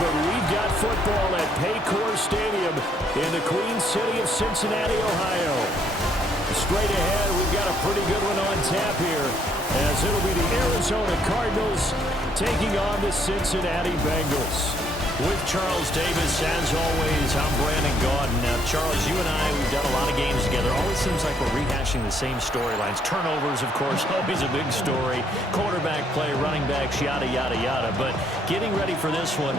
but we've got football at Paycor Stadium in the Queen City of Cincinnati, Ohio. Straight ahead, we've got a pretty good one on tap here, as it'll be the Arizona Cardinals taking on the Cincinnati Bengals. With Charles Davis, as always, I'm Brandon Gaudin. Now, Charles, you and I, we've done a lot of games together. Always seems like we're rehashing the same storylines. Turnovers, of course, always a big story. Quarterback play, running backs, yada, yada, yada. But getting ready for this one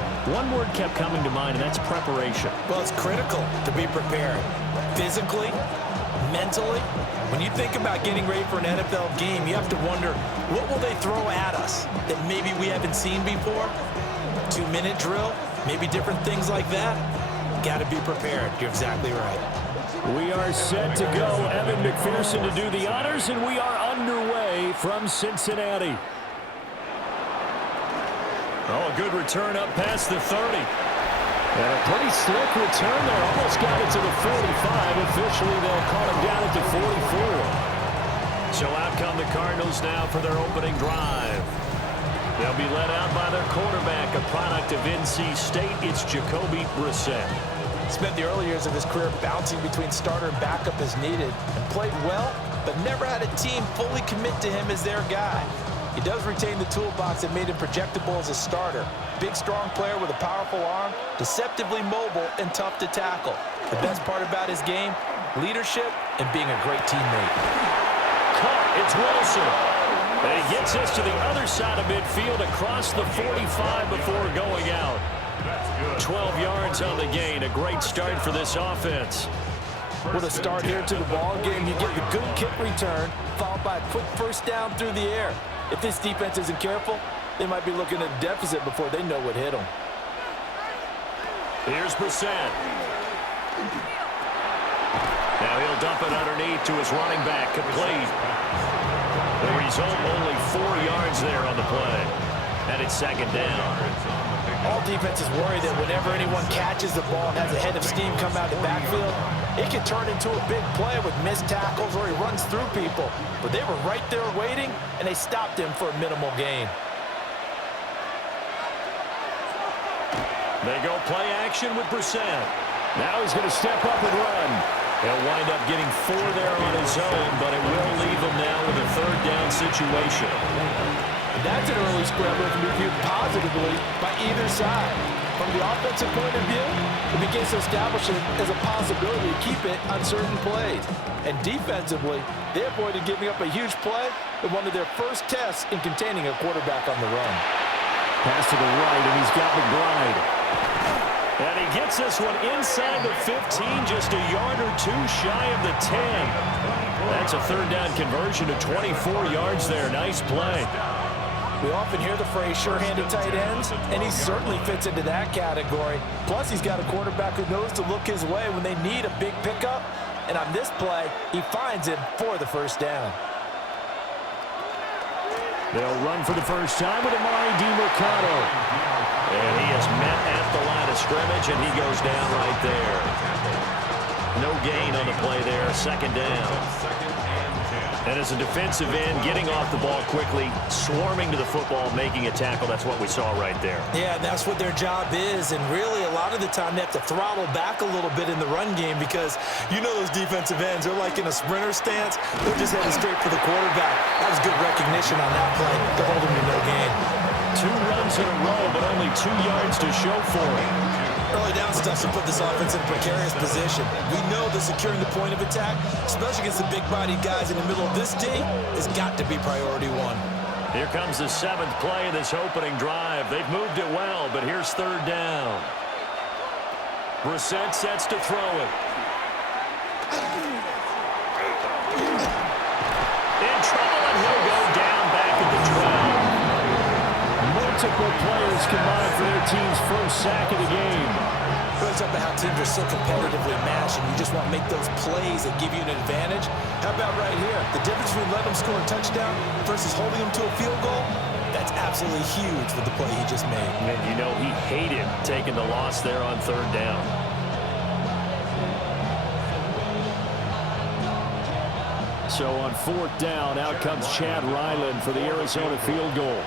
word kept coming to mind, and that's preparation. Well, it's critical to be prepared. Physically, mentally. When you think about getting ready for an NFL game, you have to wonder, what will they throw at us that maybe we haven't seen before? 2-minute drill, maybe different things like that. Got to be prepared. You're exactly right. We are set to go. Evan McPherson to do the honors, and we are underway from Cincinnati. Oh, a good return up past the 30. And a pretty slick return there. Almost got it to the 45. Officially, they'll call him down at the 44. So out come the Cardinals now for their opening drive. They'll be led out by their quarterback, a product of NC State. It's Jacoby Brissett. Spent the early years of his career bouncing between starter and backup as needed, and played well, but never had a team fully commit to him as their guy. He does retain the toolbox that made him projectable as a starter. Big, strong player with a powerful arm, deceptively mobile, and tough to tackle. The best part about his game, leadership and being a great teammate. Caught, it's Wilson. And he gets us to the other side of midfield across the 45 before going out. 12 yards on the gain. A great start for this offense. With a start here to the ball game, you get the good kick return, followed by a quick first down through the air. If this defense isn't careful, they might be looking at a deficit before they know what hit them. Here's Brissett. Now he'll dump it underneath to his running back, complete. The result, only 4 yards there on the play. And it's second down. All defenses worry that whenever anyone catches the ball and has a head of steam come out of the backfield, it can turn into a big play with missed tackles or he runs through people. But they were right there waiting, and they stopped him for a minimal gain. They go play action with Brissett. Now he's going to step up and run. He'll wind up getting 4 there on his own, but it will leave him now with a third down situation. That's an early scramble that can be viewed positively by either side. From the offensive point of view, it begins to establish it as a possibility to keep it on certain plays. And defensively, they avoided giving up a huge play in one of their first tests in containing a quarterback on the run. Pass to the right, and he's got McBride. And he gets this one inside the 15, just a yard or two shy of the 10. That's a third down conversion to 24 yards there. Nice play. We often hear the phrase sure-handed tight ends, and he certainly fits into that category. Plus, he's got a quarterback who knows to look his way when they need a big pickup. And on this play, he finds him for the first down. They'll run for the first time with Amari DiMercato. And he is met at the line of scrimmage, and he goes down right there. No gain on the play there, second down. And as a defensive end, getting off the ball quickly, swarming to the football, making a tackle, that's what we saw right there. Yeah, that's what their job is, and really a lot of the time they have to throttle back a little bit in the run game because you know those defensive ends, they're like in a sprinter stance, they're just heading straight for the quarterback. That was good recognition on that play to hold him to no gain. 2 runs in a row, but only 2 yards to show for it. Early down stuff to put this offense in a precarious position. We know that securing the point of attack, especially against the big-bodied guys in the middle of this D, has got to be priority 1. Here comes the 7th play of this opening drive. They've moved it well, but here's third down. Brissett sets to throw it. In trouble, and he'll go down back at the 12. Multiple players combined for their team's first sack of the game. Really talk about how teams are so competitively matched and you just want to make those plays that give you an advantage. How about right here? The difference between letting them score a touchdown versus holding them to a field goal, that's absolutely huge with the play he just made. And you know he hated taking the loss there on third down. So on fourth down, out comes Chad Ryland for the Arizona field goal.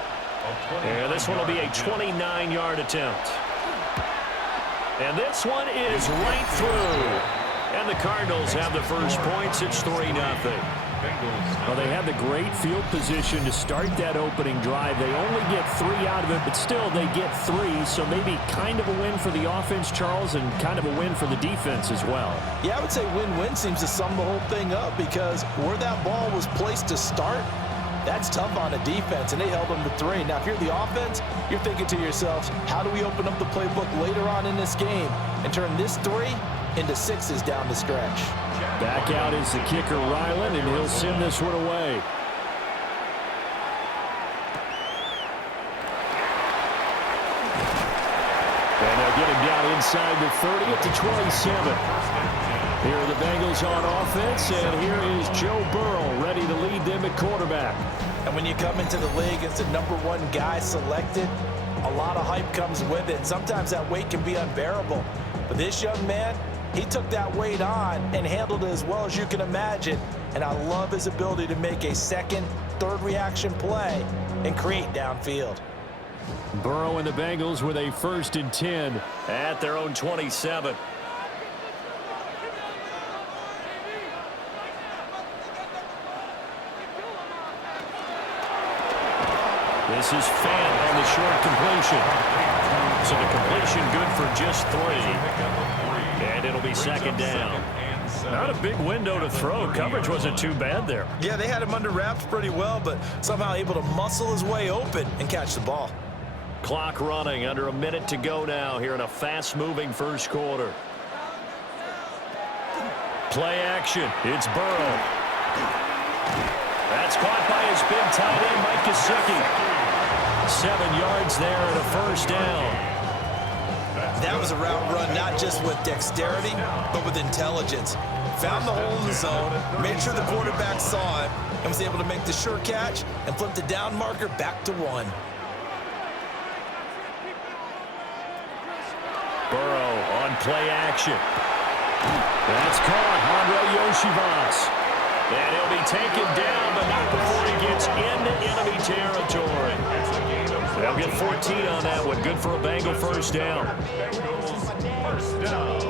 And this one will be a 29-yard attempt. And this one is right through. And the Cardinals have the first points. It's 3-0. Well, they had the great field position to start that opening drive. They only get 3 out of it, but still they get 3. So maybe kind of a win for the offense, Charles, and kind of a win for the defense as well. Yeah, I would say win-win seems to sum the whole thing up because where that ball was placed to start, that's tough on a defense, and they held them to 3. Now, if you're the offense, you're thinking to yourselves, how do we open up the playbook later on in this game and turn this 3 into 6s down the stretch? Back out is the kicker, Ryland, and he'll send this one away. And they'll get him down inside the 30 at the 27. Here are the Bengals on offense, and here is Joe Burrow ready to lead them at quarterback. And when you come into the league as the #1 guy selected, a lot of hype comes with it. Sometimes that weight can be unbearable. But this young man, he took that weight on and handled it as well as you can imagine. And I love his ability to make a second, third reaction play and create downfield. Burrow and the Bengals with a 1st and 10 at their own 27. This is Fant on the short completion. So the completion good for just 3. And it'll be 2nd down. Not a big window to throw. Coverage wasn't too bad there. Yeah, they had him under wraps pretty well, but somehow able to muscle his way open and catch the ball. Clock running, under a minute to go now here in a fast-moving first quarter. Play action. It's Burrow. That's caught by his big tight end, Mike Gesicki. 7 yards there and a 1st down. That was a route run not just with dexterity, but with intelligence. Found the hole in the zone, made sure the quarterback saw it, and was able to make the sure catch and flip the down marker back to 1. Burrow on play action. That's caught. Andre Yoshivas. And he'll be taken down, but not before he gets into enemy territory. They'll get 14 on that one. Good for a Bengal 1st down. First down.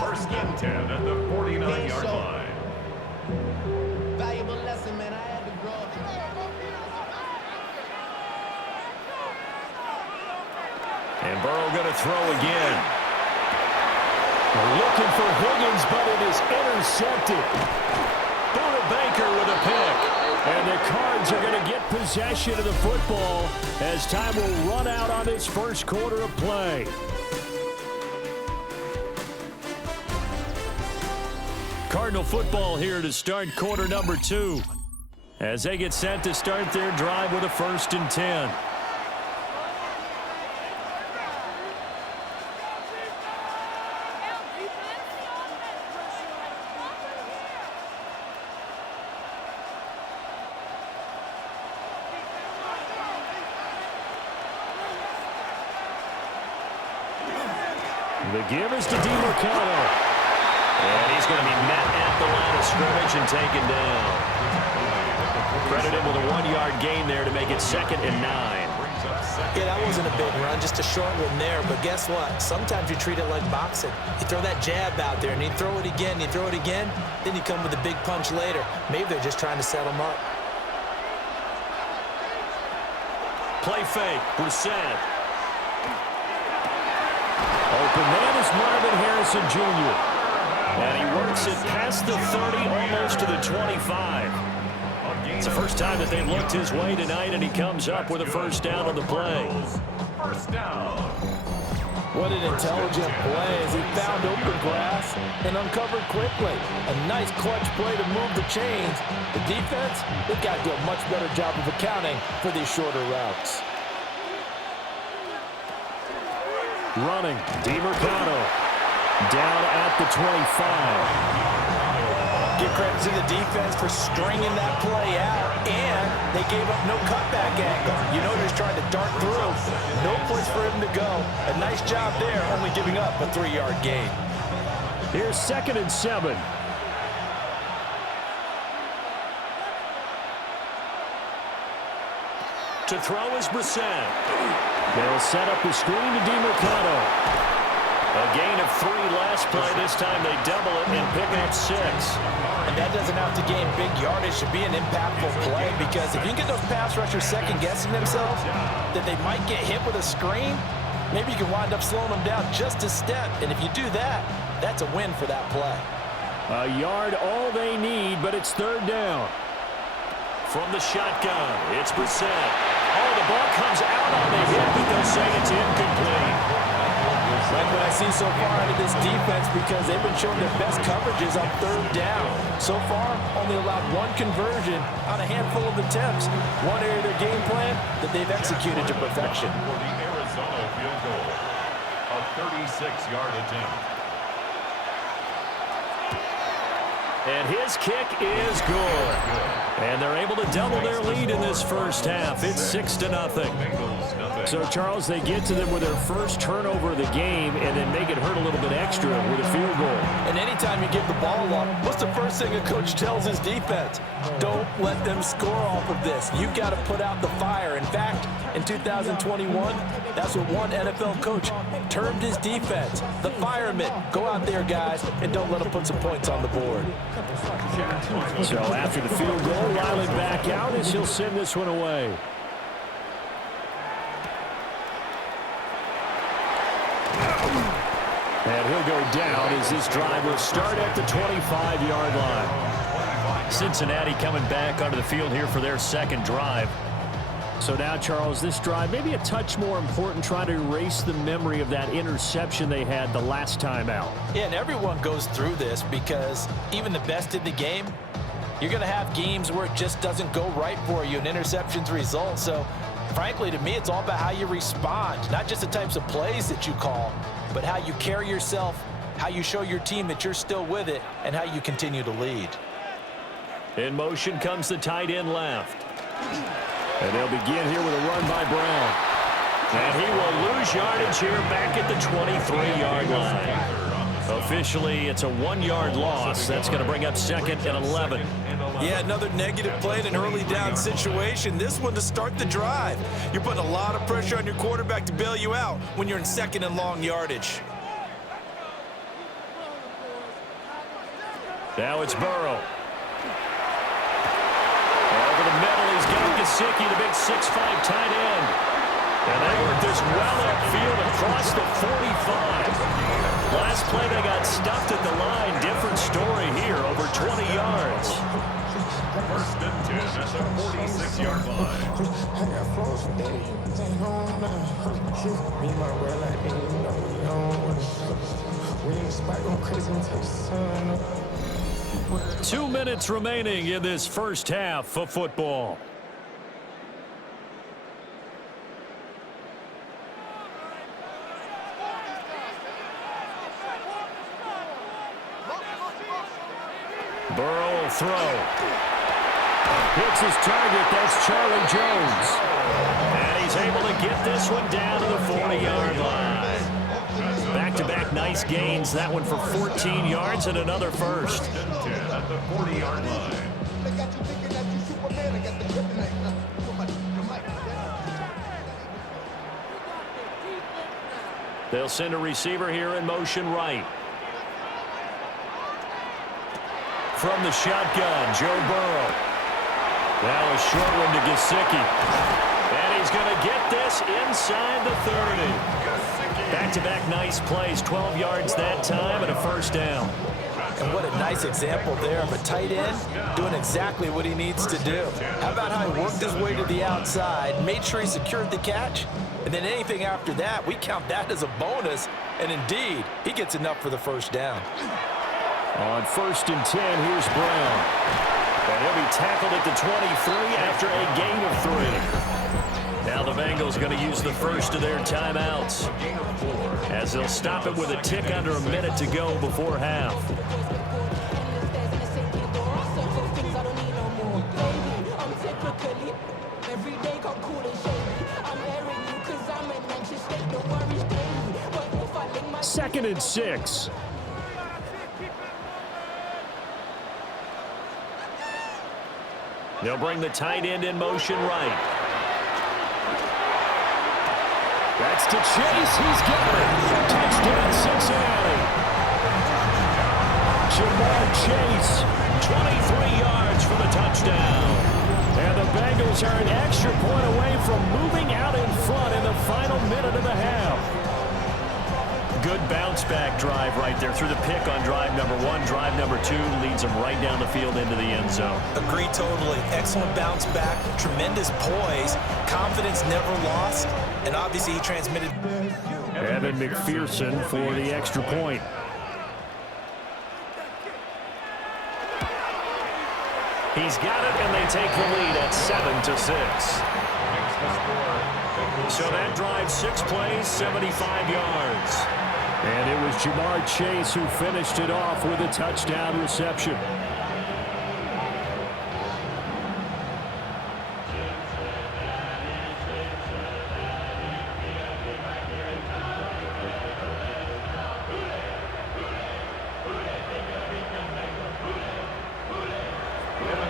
1st and 10 at the 49-yard line. Valuable lesson, man. I had to grow up. And Burrow going to throw again. Looking for Higgins, but it is intercepted. Buda Baker with a pick. And the Cards are going to get possession of the football as time will run out on this first quarter of play. Cardinal football here to start quarter number 2 as they get set to start their drive with a 1st and 10. The give is to DeMarcano. And he's going to be met at the line of scrimmage and taken down. Credit him with a 1-yard gain there to make it 2nd and 9. Yeah, that wasn't a big run, just a short one there. But guess what? Sometimes you treat it like boxing. You throw that jab out there, and you throw it again, you throw it again, then you come with a big punch later. Maybe they're just trying to set him up. Play fake. Brissett. Open man is Marvin Harrison Jr. And he works it past the 30, almost to the 25. It's the first time that they've looked his way tonight, and he comes up with a 1st down on the play. 1st down. What an intelligent play as he found open grass and uncovered quickly. A nice clutch play to move the chains. The defense, they've got to do a much better job of accounting for these shorter routes. Running, DeMarcano down at the 25. Give credit to the defense for stringing that play out, and they gave up no cutback angle. You know they're just trying to dart through. No place for him to go. A nice job there, only giving up a 3-yard gain. Here's 2nd and 7. To throw is Brissett. They'll set up the screen to DeMarcano. 3 last play. This time they double it and pick up 6. And that doesn't have to gain big yardage to be an impactful play, because if you can get those pass rushers second-guessing themselves that they might get hit with a screen, maybe you can wind up slowing them down just a step. And if you do that, that's a win for that play. A yard all they need, but it's 3rd down. From the shotgun, it's Brissett. Oh, the ball comes out on the hit, but they'll say it's incomplete. Like what I see so far out of this defense, because they've been showing their best coverages on 3rd down. So far, only allowed 1 conversion on a handful of attempts. One area of their game plan that they've executed to perfection. For the Arizona field goal, a 36-yard attempt. And his kick is good. And they're able to double their lead in this first half. It's 6-0. So, Charles, they get to them with their first turnover of the game and then make it hurt a little bit extra with a field goal. And anytime you give the ball up, what's the first thing a coach tells his defense? Don't let them score off of this. You've got to put out the fire. In fact, in 2021, that's what one NFL coach termed his defense. The firemen. Go out there, guys, and don't let them put some points on the board. So after the field goal, Riley back out as he'll send this one away. And he'll go down as this drive will start at the 25-yard line. Cincinnati coming back onto the field here for their second drive. So now, Charles, this drive maybe a touch more important, trying to erase the memory of that interception they had the last time out. Yeah, and everyone goes through this, because even the best in the game, you're going to have games where it just doesn't go right for you, and interceptions result. So, frankly, to me, it's all about how you respond, not just the types of plays that you call, but how you carry yourself, how you show your team that you're still with it, and how you continue to lead. In motion comes the tight end left. And they'll begin here with a run by Brown. And he will lose yardage here back at the 23-yard line. Officially, it's a 1-yard loss. That's going to bring up 2nd and 11. Yeah, another negative play in an early down situation. This one to start the drive. You're putting a lot of pressure on your quarterback to bail you out when you're in 2nd and long yardage. Now it's Burrow. Over the middle, he's got Gesicki, the big 6'5" tight end. And they work this well upfield across the 45. Last play, they got stuffed at the line. Different story here, over 20 yards. 1st and 10 at the 46-yard line. Two minutes remaining in this first half of football. Burrow will throw. Hits his target. That's Charlie Jones. And he's able to get this one down to the 40-yard line. Back-to-back nice gains. That one for 14 yards and another first. At the 40-yard line. They'll send a receiver here in motion right. From the shotgun, Joe Burrow. Now a short one to Gesicki. And he's going to get this inside the 30. Back-to-back nice plays, 12 yards that time and a first down. And what a nice example there of a tight end doing exactly what he needs to do. How about how he worked his way to the outside, made sure he secured the catch, and then anything after that, we count that as a bonus. And indeed, he gets enough for the first down. On 1st and 10, here's Brown. And he'll be tackled at the 23 after a gain of 3. Now the Bengals going to use the first of their timeouts, as they'll stop it with a tick under a minute to go before half. Second and 6. They'll bring the tight end in motion right. That's to Chase. He's got it. Touchdown, Cincinnati. Bengals are an extra point away from moving out in front in the final minute of the half. Good bounce-back drive right there through the pick on drive number 1. Drive number 2 leads them right down the field into the end zone. Agreed totally. Excellent bounce back, tremendous poise, confidence never lost, and obviously he transmitted. Evan McPherson for the extra point. He's got it, and they take the lead at 7-6. So that drive 6 plays, 75 yards. And it was Jamar Chase who finished it off with a touchdown reception.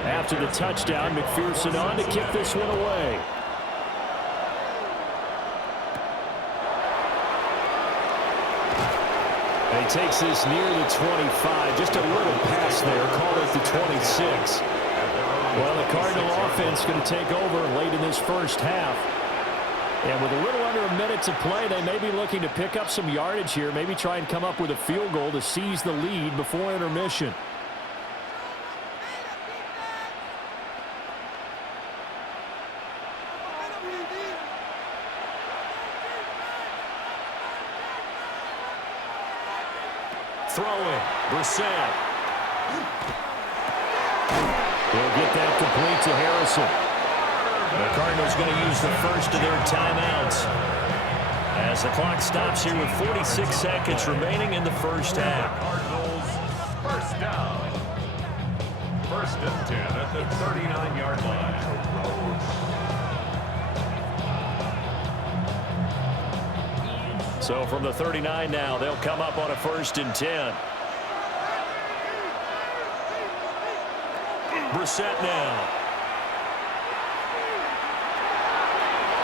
After the touchdown, McPherson on to kick this one away. And he takes this near the 25. Just a little pass there. Call it the 26. Well, the Cardinal offense going to take over late in this first half. And with a little under a minute to play, they may be looking to pick up some yardage here. Maybe try and come up with a field goal to seize the lead before intermission. Throwing, Brissett. He'll get that complete to Harrison. The Cardinals going to use the first of their timeouts as the clock stops here with 46 seconds remaining in the first half. Cardinals first down. 1st and 10 at the 39-yard line. So from the 39 now, they'll come up on a 1st and 10. Brissett now.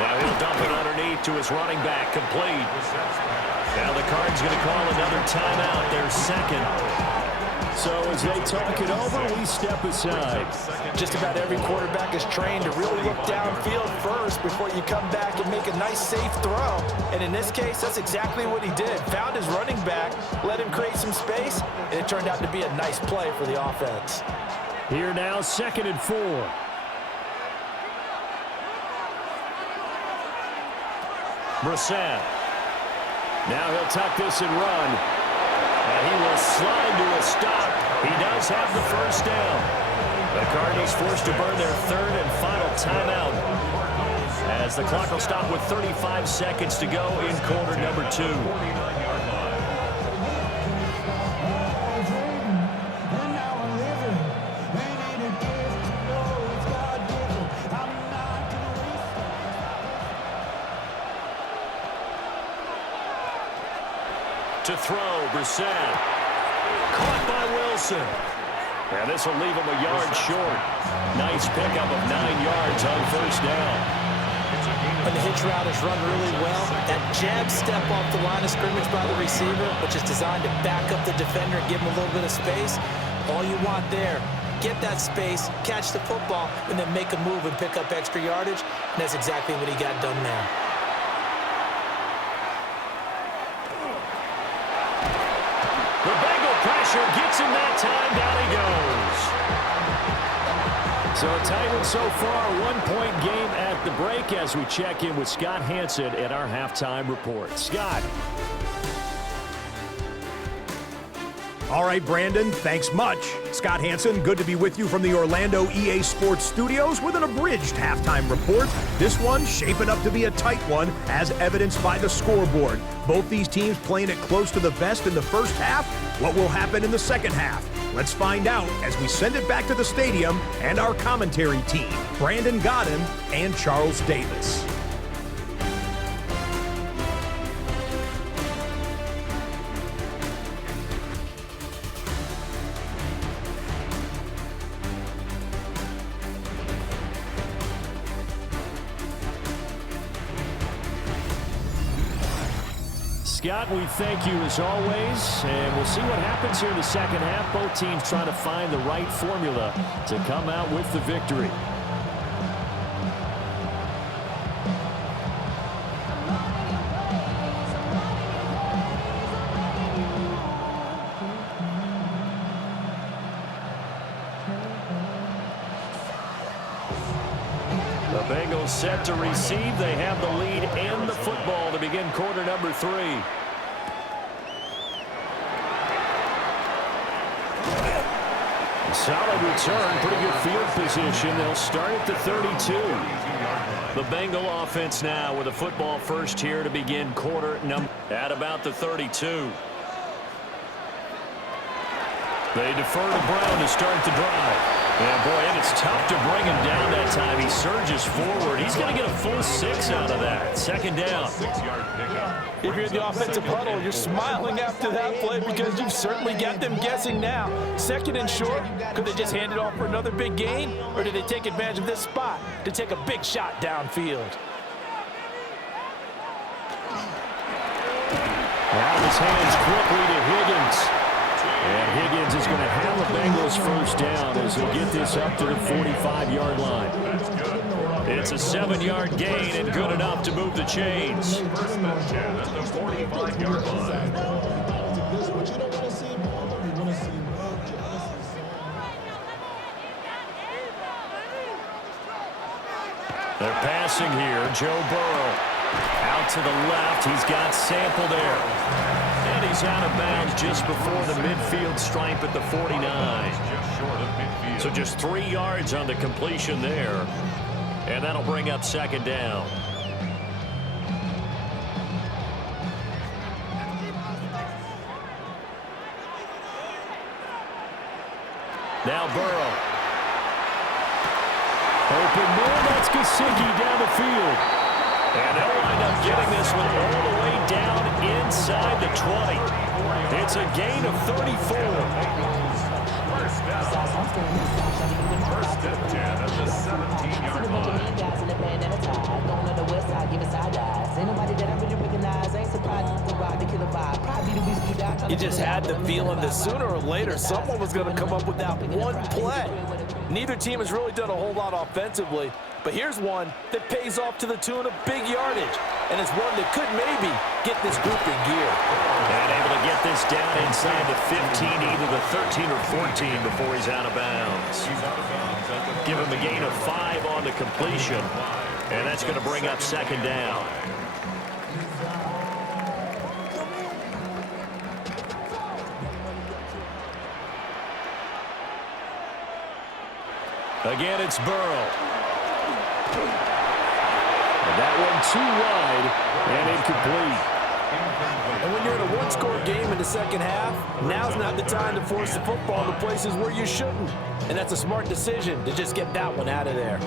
Now he'll dump it underneath to his running back, complete. Now the Cards going to call another timeout, their second. So as they talk it over, we step aside. Just about every quarterback is trained to really look downfield first before you come back and make a nice, safe throw. And in this case, that's exactly what he did. Found his running back, let him create some space, and it turned out to be a nice play for the offense. Here now, 2nd and 4. Brissett. Now he'll tuck this and run. And he will slide to a stop. He does have the first down. The Cardinals forced to burn their 3rd and final timeout as the clock will stop with 35 seconds to go in quarter number 2. To throw, Brissett. Caught by Wilson. And this will leave him a yard short. Nice pickup of 9 yards on 1st down. When the hitch route is run really well, that jab step off the line of scrimmage by the receiver, which is designed to back up the defender and give him a little bit of space, all you want there, get that space, catch the football, and then make a move and pick up extra yardage. And that's exactly what he got done there. The Bengal pressure gets him that time. Down he goes. So a tight one so far. 1-point game at the break as we check in with Scott Hansen at our halftime report. Scott. All right, Brandon, thanks much. Scott Hansen, good to be with you from the Orlando EA Sports Studios with an abridged halftime report. This one shaping up to be a tight one, as evidenced by the scoreboard. Both these teams playing it close to the vest in the first half. What will happen in the second half? Let's find out as we send it back to the stadium and our commentary team, Brandon Godden and Charles Davis. Scott, we thank you as always, and we'll see what happens here in the second half. Both teams trying to find the right formula to come out with the victory. Bengals set to receive. They have the lead and the football to begin quarter number 3. Solid return, pretty good field position. They'll start at the 32. The Bengal offense now with a football first here to begin quarter number at about the 32. They defer to Brown to start the drive. Yeah, boy, and it's tough to bring him down that time. He surges forward. He's going to get a full 6 out of that. Second down. If you're in the offensive huddle, you're smiling after that play because you've certainly got them guessing now. Second and short, could they just hand it off for another big gain? Or did they take advantage of this spot to take a big shot downfield? Out of his hands quickly to Higgins. And Higgins is going to have the Bengals first down as he'll get this up to the 45-yard line. It's a 7-yard gain and good enough to move the chains. First and 10 at the 45-yard line. They're passing here. Joe Burrow out to the left. He's got Sample there. And he's out of bounds just before the midfield stripe at the 49. So just 3 yards on the completion there. And that'll bring up second down. Now Burrow. Open man, that's Gesicki down the field. And they'll wind up getting this one all the way down inside the 20. It's a gain of 34. First down. First and 10 at the 17-yard line. You just had the feeling that sooner or later someone was going to come up with that one play. Neither team has really done a whole lot offensively, but here's one that pays off to the tune of big yardage, and it's one that could maybe get this group in gear. And able to get this down inside the 15, either the 13 or 14 before he's out of bounds. Give him a gain of 5 on the completion, and that's going to bring up second down. Again, it's Burrow. And that one too wide and incomplete. And when you're in a one-score game in the second half, now's not the time to force the football to places where you shouldn't. And that's a smart decision to just get that one out of there.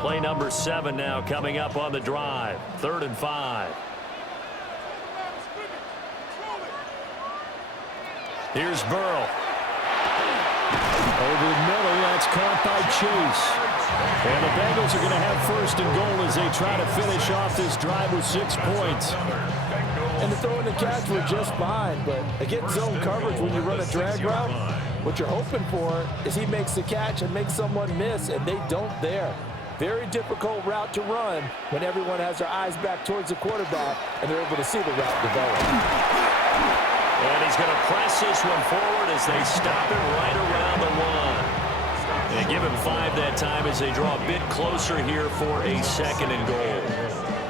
Play number 7 now coming up on the drive. 3rd and 5. Here's Burrow. Over the middle, that's caught by Chase. And the Bengals are going to have 1st and goal as they try to finish off this drive with 6 points. And the throw and the catch were just fine, but against zone coverage when you run a drag route, what you're hoping for is he makes the catch and makes someone miss, and they don't there. Very difficult route to run when everyone has their eyes back towards the quarterback and they're able to see the route develop. And he's going to press this one forward as they stop it right around the 1. They give him 5 that time as they draw a bit closer here for a 2nd and goal.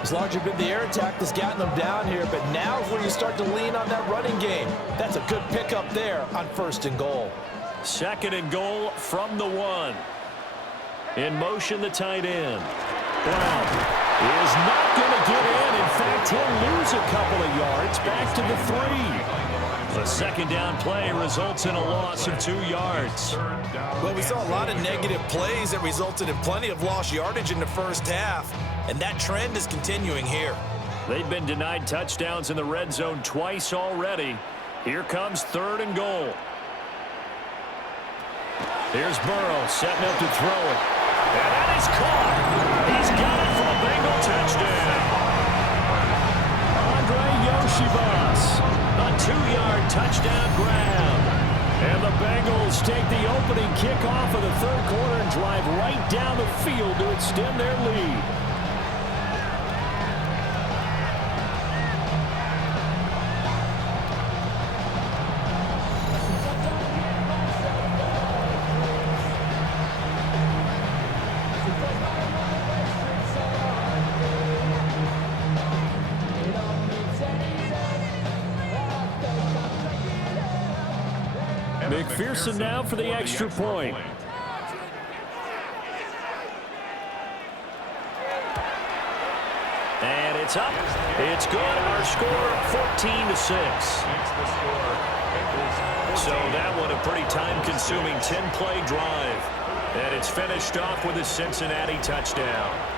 It's largely been the air attack that's gotten them down here, but now is where you start to lean on that running game. That's a good pickup there on 1st and goal. 2nd and goal from the 1. In motion, the tight end. Brown is not going to get in. In fact, he'll lose a couple of yards back to the 3. The 2nd down play results in a loss of 2 yards. Well, we saw a lot of negative plays that resulted in plenty of lost yardage in the first half, and that trend is continuing here. They've been denied touchdowns in the red zone twice already. Here comes 3rd and goal. Here's Burrow setting up to throw it. And that is caught. He's got it for a Bengal touchdown. Andre Yoshibas, a 2-yard touchdown grab. And the Bengals take the opening kickoff of the 3rd quarter and drive right down the field to extend their lead. McPherson now for the extra point. And it's up. It's good. Our score, 14-6. So that one a pretty time-consuming 10-play drive. And it's finished off with a Cincinnati touchdown.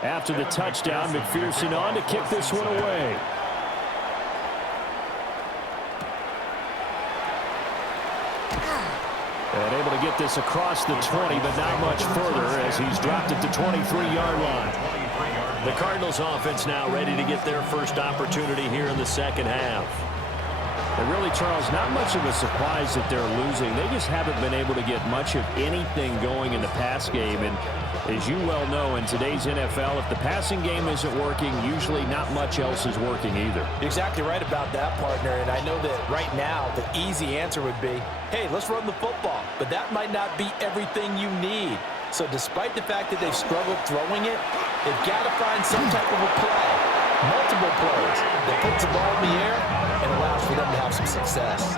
After the touchdown, McPherson on to kick this one away. And able to get this across the 20, but not much further as he's dropped it to 23-yard line. The Cardinals offense now ready to get their first opportunity here in the second half. And really, Charles, not much of a surprise that they're losing. They just haven't been able to get much of anything going in the pass game. And as you well know, in today's NFL, if the passing game isn't working, usually not much else is working either. You're exactly right about that, partner. And I know that right now the easy answer would be, hey, let's run the football. But that might not be everything you need. So despite the fact that they've struggled throwing it, they've got to find some type of a play. Multiple plays that puts the ball in the air and allows for them to have some success.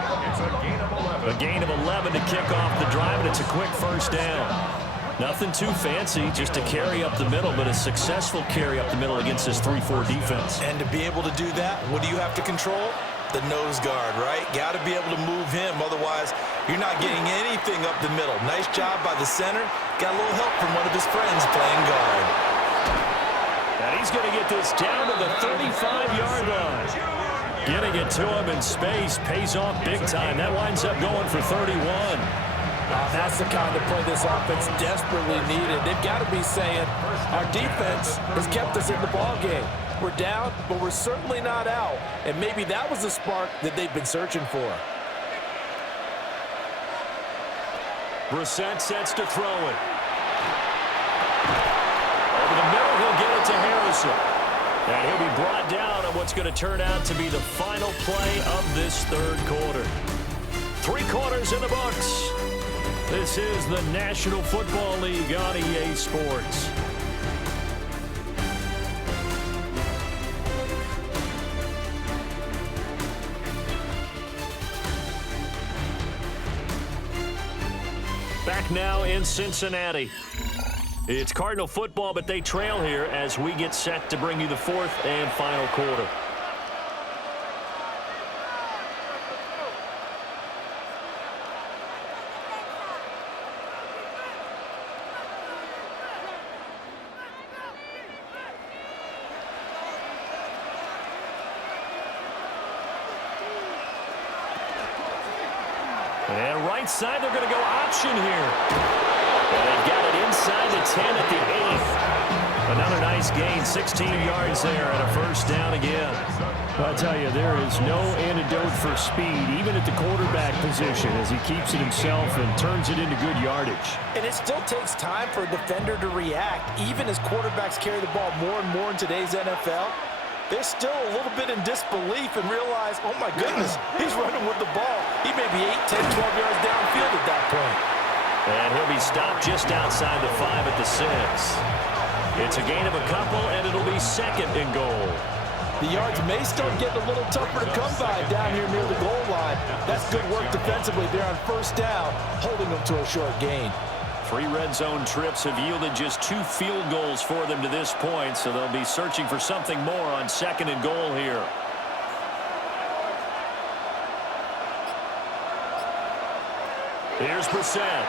A gain of 11 to kick off the drive, and it's a quick first down. Nothing too fancy, just a carry up the middle, but a successful carry up the middle against this 3-4 defense. And to be able to do that, what do you have to control? The nose guard, right? Got to be able to move him, otherwise you're not getting anything up the middle. Nice job by the center. Got a little help from one of his friends playing guard. And he's going to get this down to the 35-yard line. Getting it to him in space pays off big time. That winds up going for 31. That's the kind of play this offense desperately needed. They've got to be saying, our defense has kept us in the ballgame. We're down, but we're certainly not out. And maybe that was the spark that they've been searching for. Brissett sets to throw it. Over the middle, he'll get it to Harrison. And he'll be brought down on what's going to turn out to be the final play of this third quarter. 3 quarters in the books. This is the National Football League on EA Sports. Back now in Cincinnati. It's Cardinal football, but they trail here as we get set to bring you the fourth and final quarter. And right side, they're going to go option here. And they've got it inside the 10 at the 8. Another nice gain, 16 yards there and a first down again. I'll tell you, there is no antidote for speed, even at the quarterback position, as he keeps it himself and turns it into good yardage. And it still takes time for a defender to react, even as quarterbacks carry the ball more and more in today's NFL. They're still a little bit in disbelief and realize, oh my goodness, he's running with the ball. He may be 8, 10, 12 yards downfield at that point. And he'll be stopped just outside the 5 at the 6. It's a gain of a couple, and it'll be second and goal. The yards may start getting a little tougher to come by down here near the goal line. That's good work defensively there on first down, holding them to a short gain. 3 red zone trips have yielded just 2 field goals for them to this point, so they'll be searching for something more on second and goal here. Here's Brissett.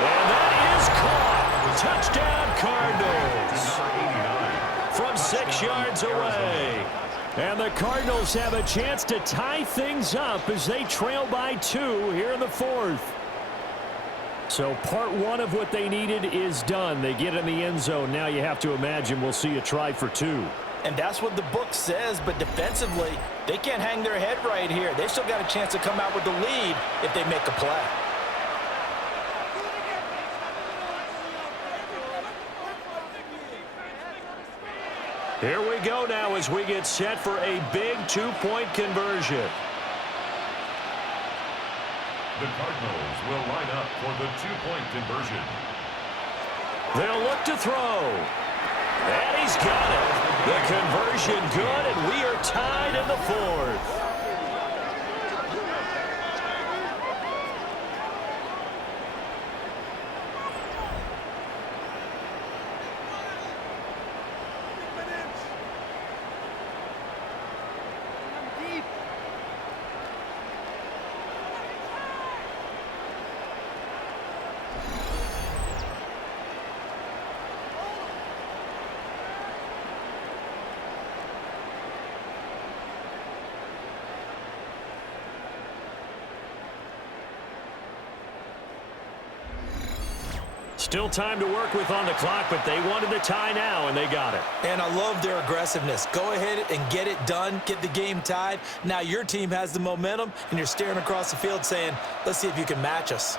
And that is caught. Touchdown, Cardinals. From 6 yards away. And the Cardinals have a chance to tie things up as they trail by 2 here in the fourth. So part 1 of what they needed is done. They get in the end zone. Now you have to imagine we'll see a try for 2. And that's what the book says, but defensively, they can't hang their head right here. They still got a chance to come out with the lead if they make a play. Here we go now as we get set for a big two-point conversion. The Cardinals will line up for the two-point conversion. They'll look to throw. And he's got it. The conversion good, and we are tied in the fourth. Still time to work with on the clock, but they wanted the tie now, and they got it. And I love their aggressiveness. Go ahead and get it done, get the game tied. Now your team has the momentum, and you're staring across the field saying, let's see if you can match us.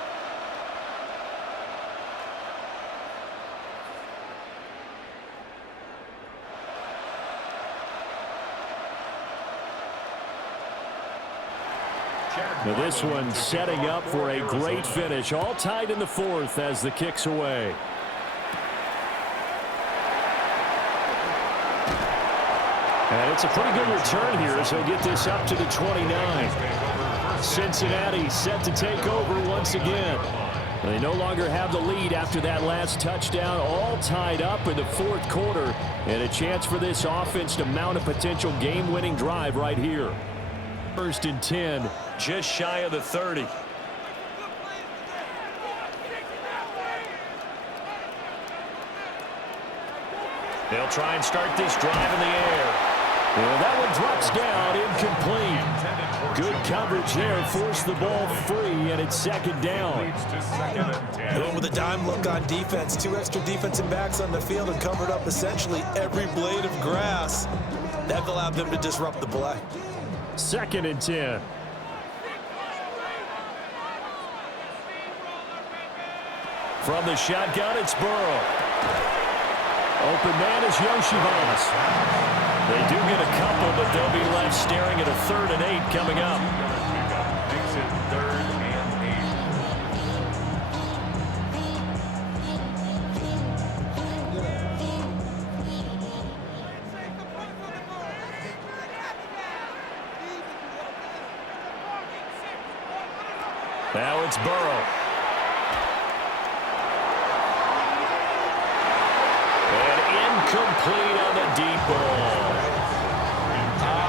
Now this one setting up for a great finish. All tied in the fourth as the kick's away. And it's a pretty good return here as they get this up to the 29. Cincinnati set to take over once again. They no longer have the lead after that last touchdown. All tied up in the fourth quarter. And a chance for this offense to mount a potential game-winning drive right here. First and 10, just shy of the 30. They'll try and start this drive in the air. And that one drops down, incomplete. Good coverage there, forced the ball free, and it's second down. Going with a dime look on defense. 2 extra defensive backs on the field and covered up essentially every blade of grass. That allowed them to disrupt the play. Second and 10. From the shotgun, it's Burrow. Open man is Yoshivas. They do get a couple, but they'll be left staring at a 3rd and 8 coming up. Makes it 3rd and 8. Now it's Burrow. Incomplete on the deep ball.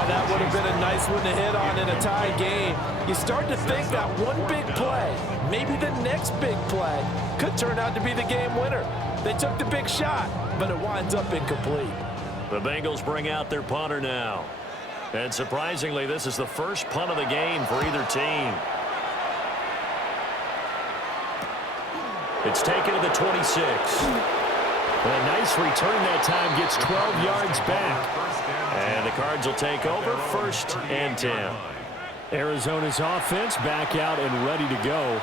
That would have been a nice one to hit on in a tie game. You start to think that one big play, maybe the next big play, could turn out to be the game winner. They took the big shot, but it winds up incomplete. The Bengals bring out their punter now. And surprisingly, this is the first punt of the game for either team. It's taken to the 26. A nice return that time, gets 12 yards back. And the Cards will take over, 1st and 10. Arizona's offense back out and ready to go.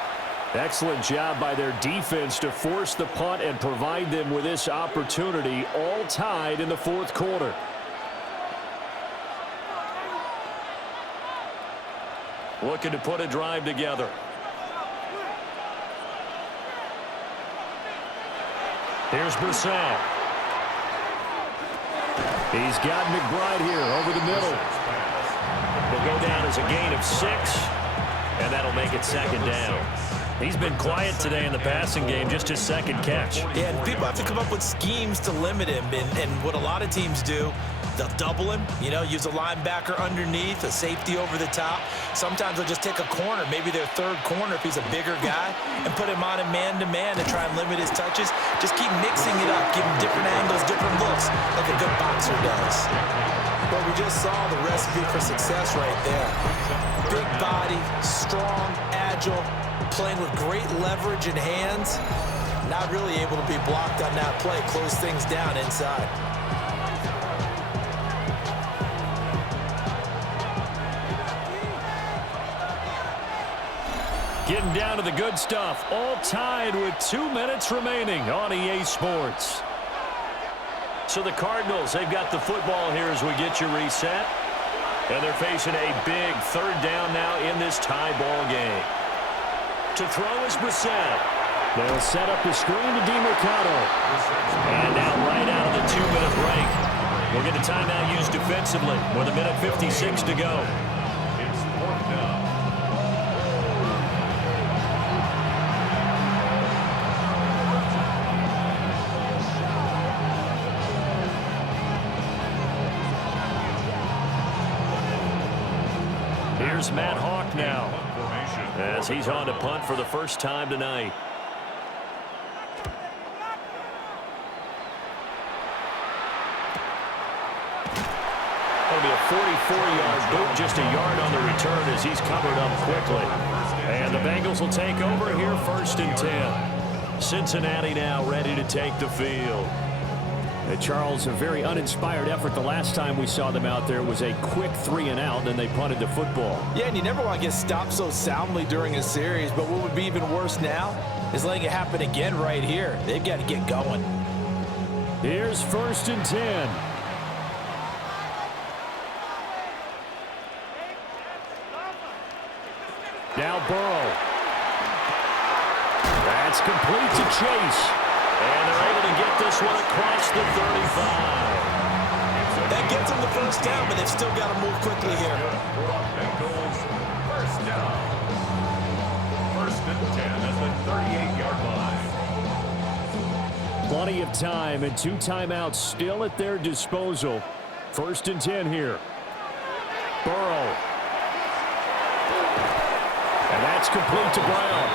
Excellent job by their defense to force the punt and provide them with this opportunity, all tied in the fourth quarter. Looking to put a drive together. Here's Brissett. He's got McBride here over the middle. Will go down as a gain of 6, and that'll make it 2nd down. He's been quiet today in the passing game, just his 2nd catch. Yeah, and people have to come up with schemes to limit him, and what a lot of teams do, they'll double him, use a linebacker underneath, a safety over the top. Sometimes they'll just take a corner, maybe their 3rd corner if he's a bigger guy, and put him on a man-to-man to try and limit his touches. Just keep mixing it up, give him different angles, different looks, like a good boxer does. But we just saw the recipe for success right there. Big body, strong, agile, playing with great leverage in hands. Not really able to be blocked on that play, close things down inside. Getting down to the good stuff. All tied with 2 minutes remaining on EA Sports. So the Cardinals, they've got the football here as we get you reset. And they're facing a big third down now in this tie ball game. To throw is Brissett. They'll set up the screen to DeMercado. And now right out of the 2-minute break. We'll get a timeout used defensively with 1:56 to go. It's 4th down. Here's Matt Hawk now as he's on to punt for the first time tonight. That'll be a 44-yard boot, just a yard on the return as he's covered up quickly. And the Bengals will take over here 1st and 10. Cincinnati now ready to take the field. Charles, a very uninspired effort. The last time we saw them out there was a quick 3-and-out, then they punted the football. Yeah, and you never want to get stopped so soundly during a series, but what would be even worse now is letting it happen again right here. They've got to get going. Here's 1st and 10. Now Burrow. That's complete to Chase. And they're able to get this one across the 35. That gets them the first down, but they've still got to move quickly here. Bengals, 1st down. 1st and 10 at the 38-yard line. Plenty of time and 2 timeouts still at their disposal. 1st and 10 here. Burrow. And that's complete to Brown.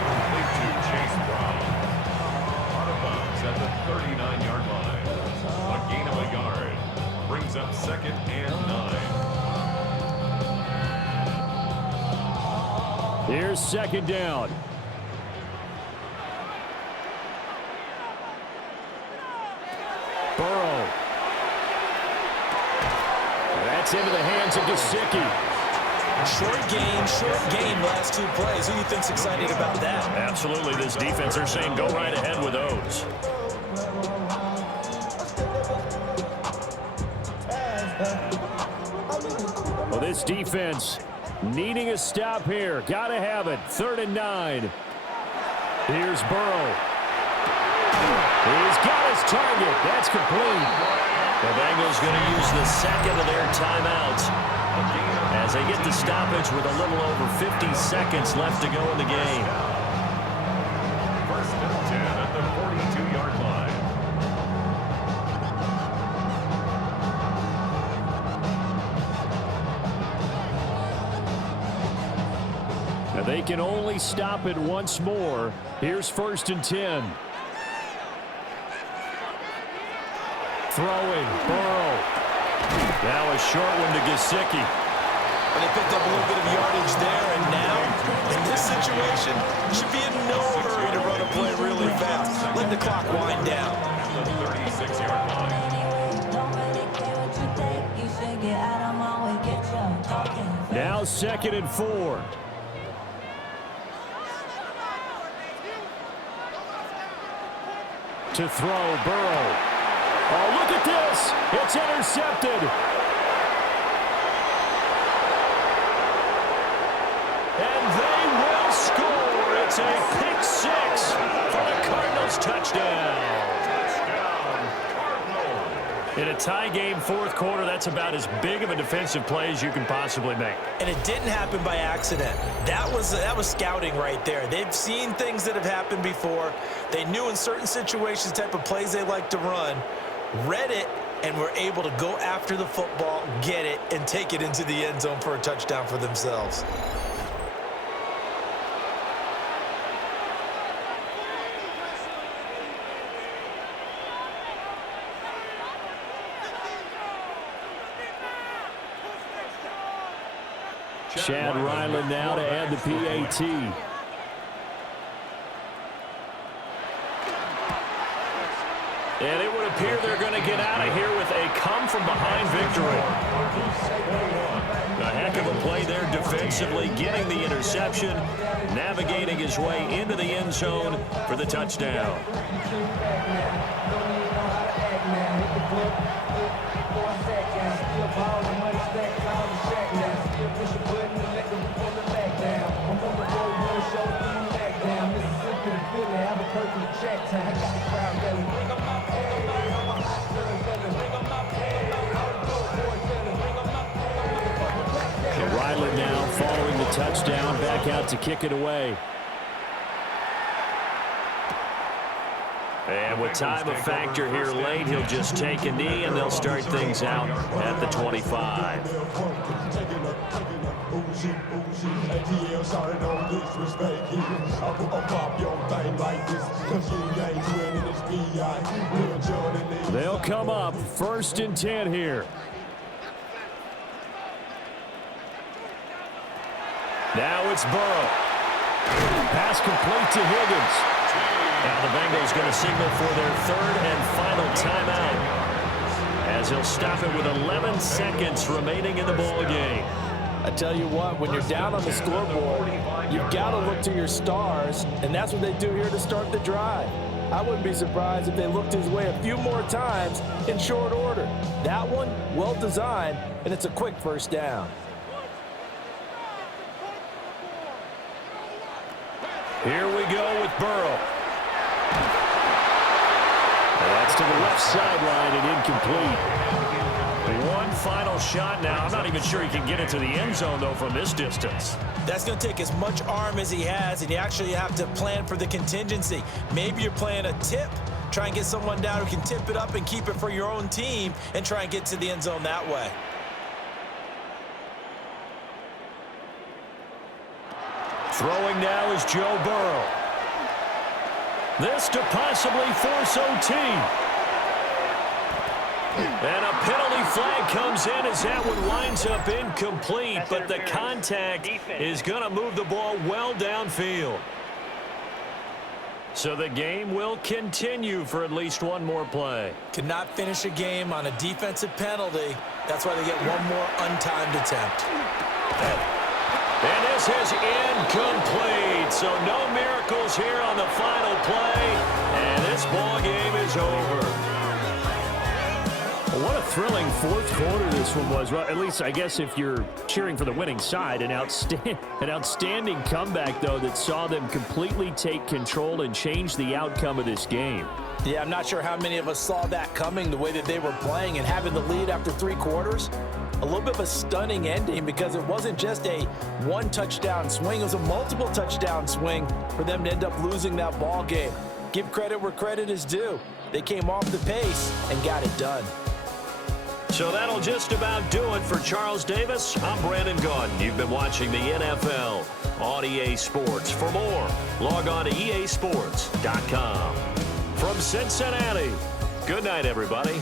Complete to Chase Brown. Out of bounds at the 39-yard line. A gain of a yard. Brings up 2nd and 9. Here's 2nd down. Burrow. That's into the hands of Gesicki. Short game, last 2 plays. Who do you think's excited about that? Absolutely. This defense, they're saying go right ahead with those. Well, this defense needing a stop here. Got to have it. 3rd and 9. Here's Burrow. He's got his target. That's complete. The Bengals going to use the 2nd of their timeouts as they get the stoppage with a little over 50 seconds left to go in the game. 1st and 10 at the 42-yard line. Now they can only stop it once more. Here's 1st and 10. Throwing, Burrow. Now a short one to Gesicki. And they picked up a little bit of yardage there, and now, in this situation, should be in no hurry to run a play really fast. Let the clock wind down. At the 36-yard line. Now 2nd and 4. To throw, Burrow. Oh, look at this. It's intercepted. And they will score. It's a pick 6 for the Cardinals touchdown. In a tie game, 4th quarter, that's about as big of a defensive play as you can possibly make. And it didn't happen by accident. That was scouting right there. They've seen things that have happened before. They knew in certain situations the type of plays they like to run, read it, and were able to go after the football, get it, and take it into the end zone for a touchdown for themselves. Chad Ryland now to add the PAT. And it would appear they're going to get out of here with a come-from-behind victory. A heck of a play there defensively, getting the interception, navigating his way into the end zone for the touchdown. Riley now following the touchdown, back out to kick it away. And with time a factor here late, he'll just take a knee and they'll start things out at the 25. They'll come up 1st and 10 here. Now it's Burrow. Pass complete to Higgins. Now the Bengals going to signal for their 3rd and final timeout, as he'll stop it with 11 seconds remaining in the ball game. I tell you what, when you're down on the scoreboard, you've got to look to your stars, and that's what they do here to start the drive. I wouldn't be surprised if they looked his way a few more times in short order. That one, well designed, and it's a quick 1st down. Here we go with Burrow. That's to the left sideline and incomplete. One final shot now. I'm not even sure he can get into the end zone, though, from this distance. That's going to take as much arm as he has, and you actually have to plan for the contingency. Maybe you're playing a tip. Try and get someone down who can tip it up and keep it for your own team and try and get to the end zone that way. Throwing now is Joe Burrow. This to possibly force OT. And a penalty flag comes in as that one winds up incomplete, but the contact is going to move the ball well downfield. So the game will continue for at least one more play. Cannot finish a game on a defensive penalty. That's why they get one more untimed attempt. And this is incomplete. So no miracles here on the final play. And this ball game is over. Well, what a thrilling 4th quarter this one was. Well, at least I guess if you're cheering for the winning side. An outstanding comeback, though, that saw them completely take control and change the outcome of this game. Yeah, I'm not sure how many of us saw that coming, the way that they were playing and having the lead after 3 quarters. A little bit of a stunning ending because it wasn't just a 1-touchdown swing. It was a multiple touchdown swing for them to end up losing that ball game. Give credit where credit is due. They came off the pace and got it done. So that'll just about do it for Charles Davis. I'm Brandon Gaudin. You've been watching the NFL on EA Sports. For more, log on to easports.com. From Cincinnati, good night, everybody.